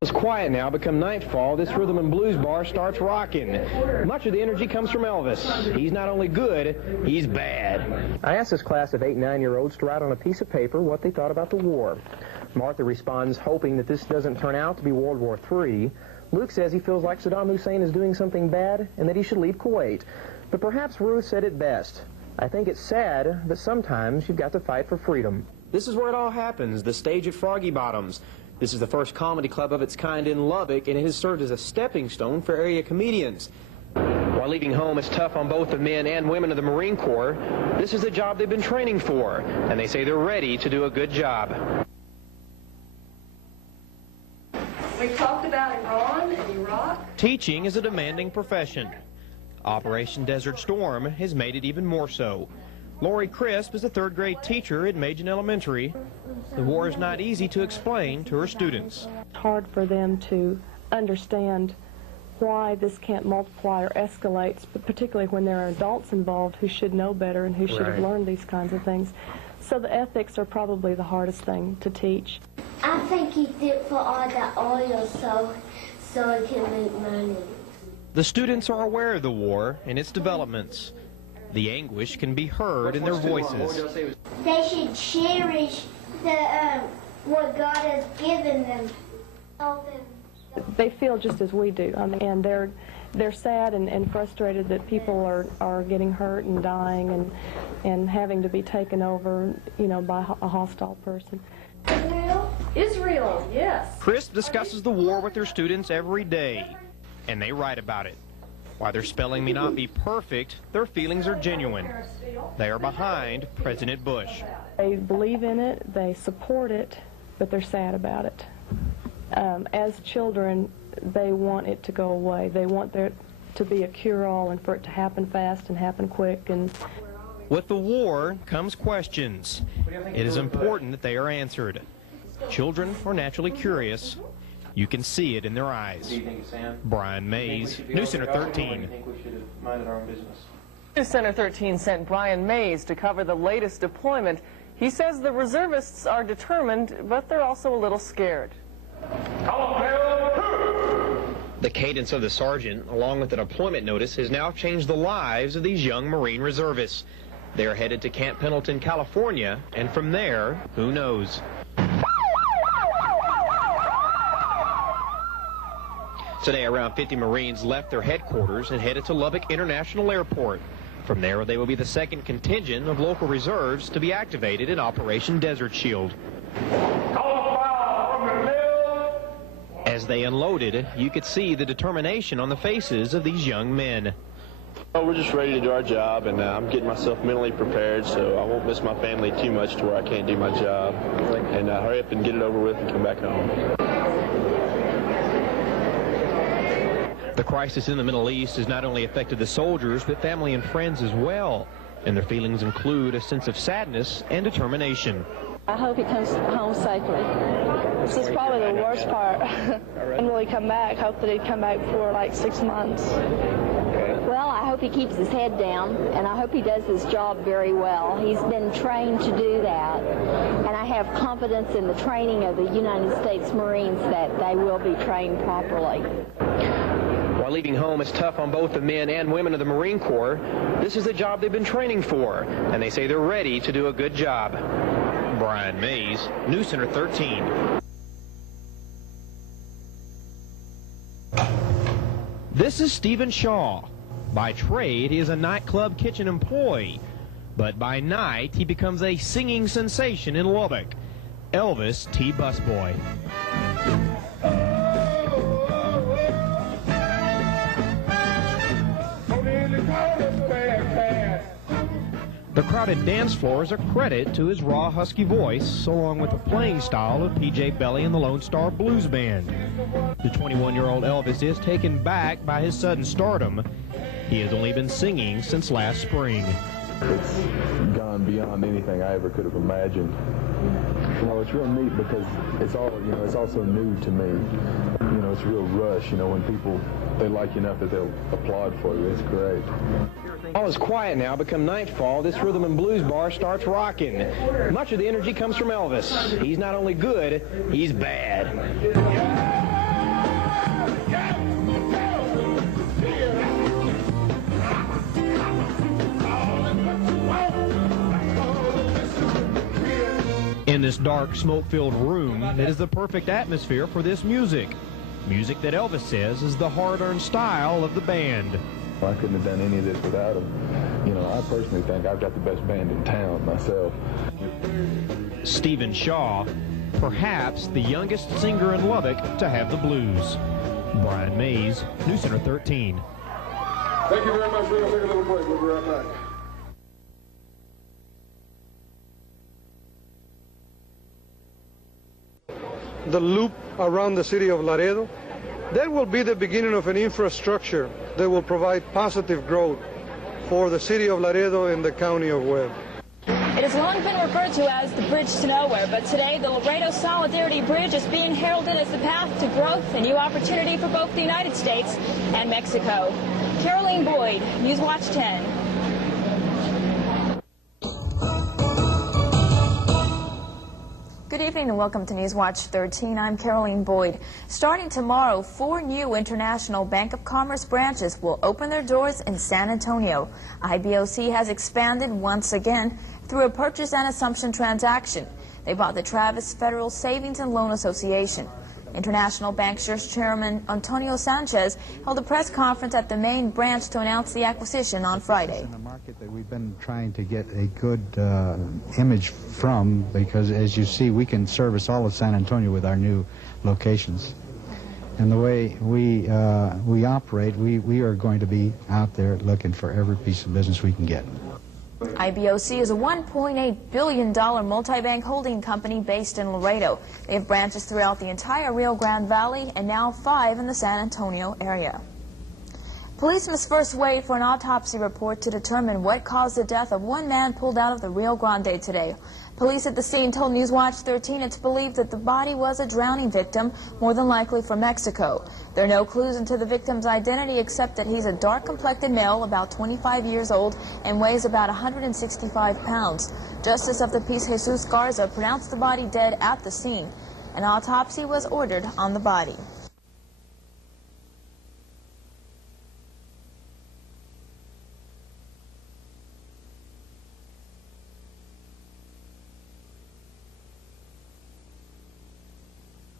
It's quiet now. Become nightfall, this rhythm and blues bar starts rocking. Much of the energy comes from Elvis. He's not only good, he's bad. I asked this class of 8- and 9-year-olds to write on a piece of paper what they thought about the war. Martha responds, hoping that this doesn't turn out to be World War III. Luke says he feels like Saddam Hussein is doing something bad and that he should leave Kuwait. But perhaps Ruth said it best. I think it's sad that sometimes you've got to fight for freedom. This is where it all happens, the stage at Froggy Bottoms. This is the first comedy club of its kind in Lubbock, and it has served as a stepping stone for area comedians. While leaving home is tough on both the men and women of the Marine Corps, this is the job they've been training for, and they say they're ready to do a good job. We talked about Iran and Iraq. Teaching is a demanding profession. Operation Desert Storm has made it even more so. Lori Crisp is a third-grade teacher at Majan Elementary. The war is not easy to explain to her students. It's hard for them to understand why this can't multiply or escalate, but particularly when there are adults involved who should know better and who should have learned these kinds of things. So the ethics are probably the hardest thing to teach. I think he did for all that oil so he can make money. The students are aware of the war and its developments. The anguish can be heard in their voices. They should cherish what God has given them. They feel just as we do, and they're sad and frustrated that people are getting hurt and dying and having to be taken over, by a hostile person. Israel, yes. Crisp discusses the war with their students every day, and they write about it. While their spelling may not be perfect, their feelings are genuine. They are behind President Bush. They believe in it, they support it, but they're sad about it. As children, they want it to go away. They want there to be a cure-all and for it to happen fast and happen quick. And with the war comes questions. It is important that they are answered. Children are naturally curious. You can see it in their eyes. Brian Mays, News Center 13. News Center 13 sent Brian Mays to cover the latest deployment. He says the reservists are determined, but they're also a little scared. The cadence of the sergeant, along with the deployment notice, has now changed the lives of these young Marine reservists. They are headed to Camp Pendleton, California, and from there, who knows? Today, around 50 Marines left their headquarters and headed to Lubbock International Airport. From there, they will be the second contingent of local reserves to be activated in Operation Desert Shield. As they unloaded, you could see the determination on the faces of these young men. Oh, we're just ready to do our job, and I'm getting myself mentally prepared so I won't miss my family too much to where I can't do my job. And hurry up and get it over with and come back home. The crisis in the Middle East has not only affected the soldiers, but family and friends as well. And their feelings include a sense of sadness and determination. I hope he comes home safely. This is probably the worst part. And will he come back? Hope that he'd come back for like 6 months. Well, I hope he keeps his head down, and I hope he does his job very well. He's been trained to do that, and I have confidence in the training of the United States Marines that they will be trained properly. While leaving home is tough on both the men and women of the Marine Corps, this is the job they've been training for, and they say they're ready to do a good job. Brian Mays, News Center 13. This is Stephen Shaw. By trade, he is a nightclub kitchen employee, but by night, he becomes a singing sensation in Lubbock. Elvis T. Busboy. The crowded dance floor is a credit to his raw, husky voice, along with the playing style of P.J. Belly and the Lone Star Blues Band. The 21-year-old Elvis is taken back by his sudden stardom. He has only been singing since last spring. It's gone beyond anything I ever could have imagined. It's real neat because it's all, it's also new to me. It's a real rush, when people, they like you enough that they'll applaud for you. It's great. All is quiet now. Become nightfall, this rhythm and blues bar starts rocking. Much of the energy comes from Elvis. He's not only good, he's bad. in this dark, smoke-filled room, it is the perfect atmosphere for this music. Music that Elvis says is the hard-earned style of the band. I couldn't have done any of this without them. You know, I personally think I've got the best band in town myself. Stephen Shaw, perhaps the youngest singer in Lubbock to have the blues. Brian Mays, News Center 13. Thank you very much. We're going to take a little break. We'll be right back. The loop around the city of Laredo, that will be the beginning of an infrastructure that will provide positive growth for the city of Laredo and the county of Webb. It has long been referred to as the bridge to nowhere, but today the Laredo Solidarity Bridge is being heralded as the path to growth and new opportunity for both the United States and Mexico. Caroline Boyd, Newswatch 10. Good evening and welcome to Newswatch 13. I'm Caroline Boyd. Starting tomorrow, 4 new International Bank of Commerce branches will open their doors in San Antonio. IBOC has expanded once again through a purchase and assumption transaction. They bought the Travis Federal Savings and Loan Association. International Bankshares Chairman Antonio Sanchez held a press conference at the main branch to announce the acquisition on Friday. In the market that we've been trying to get a good image from, because as you see, we can service all of San Antonio with our new locations. And the way we operate, we are going to be out there looking for every piece of business we can get. IBOC is a $1.8 billion multi-bank holding company based in Laredo. They have branches throughout the entire Rio Grande Valley and now 5 in the San Antonio area. Police must first wait for an autopsy report to determine what caused the death of one man pulled out of the Rio Grande today. Police at the scene told Newswatch 13 it's believed that the body was a drowning victim, more than likely from Mexico. There are no clues into the victim's identity except that he's a dark-complected male, about 25 years old, and weighs about 165 pounds. Justice of the Peace Jesus Garza pronounced the body dead at the scene. An autopsy was ordered on the body.